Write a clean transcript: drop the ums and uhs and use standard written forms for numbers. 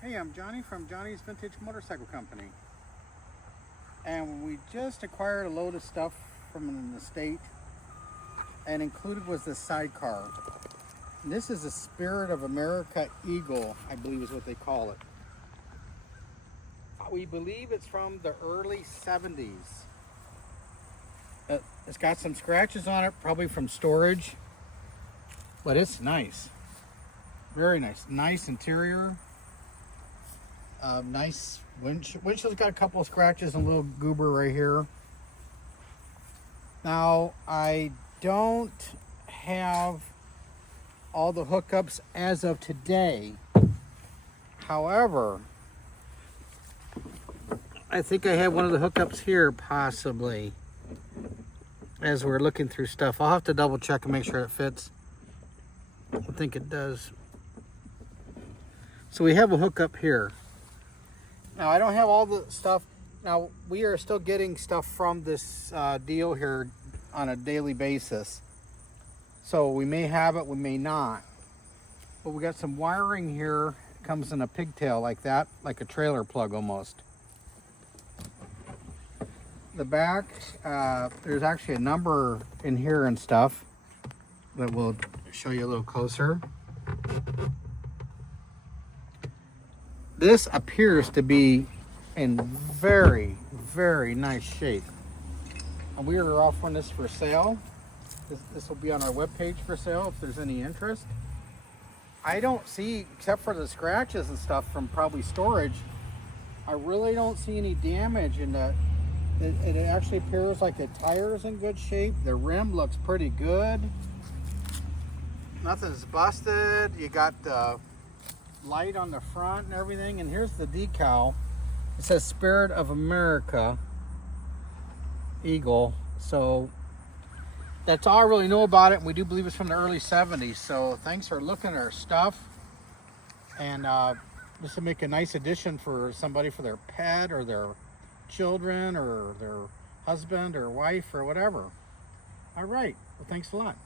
Hey, I'm Johnny from Johnny's Vintage Motorcycle Company. And we just acquired a load of stuff from the state, and included was the Sidecar. And this is a Spirit of America Eagle, I believe is what they call it. We believe it's from the early 70s. It's got some scratches on it, probably from storage, but it's nice. Very nice. Nice interior. Nice windshield's got a couple of scratches and a little goober right here. Now, I don't have all the hookups as of today. However, I think I have one of the hookups here, possibly, as we're looking through stuff. I'll have to double check and make sure it fits. I think it does. So we have a hookup here. Now, I don't have all the stuff. Now, we are still getting stuff from this deal here on a daily basis. So we may have it, we may not. But we got some wiring here. It comes in a pigtail like that, like a trailer plug almost. The back, there's actually a number in here and stuff that we'll show you a little closer. This appears to be in very, very nice shape. And we are offering this for sale. This will be on our webpage for sale if there's any interest. I don't see, except for the scratches and stuff from probably storage, I really don't see any damage in the. It actually appears like the tire's in good shape. The rim looks pretty good. Nothing's busted. You got the light on the front and everything. And here's the decal. It says Spirit of America Eagle. So that's all I really know about it. We do believe it's from the early 70s. So thanks for looking at our stuff. And this will make a nice addition for somebody, for their pet or their children or their husband or wife or whatever. All right. Well, thanks a lot.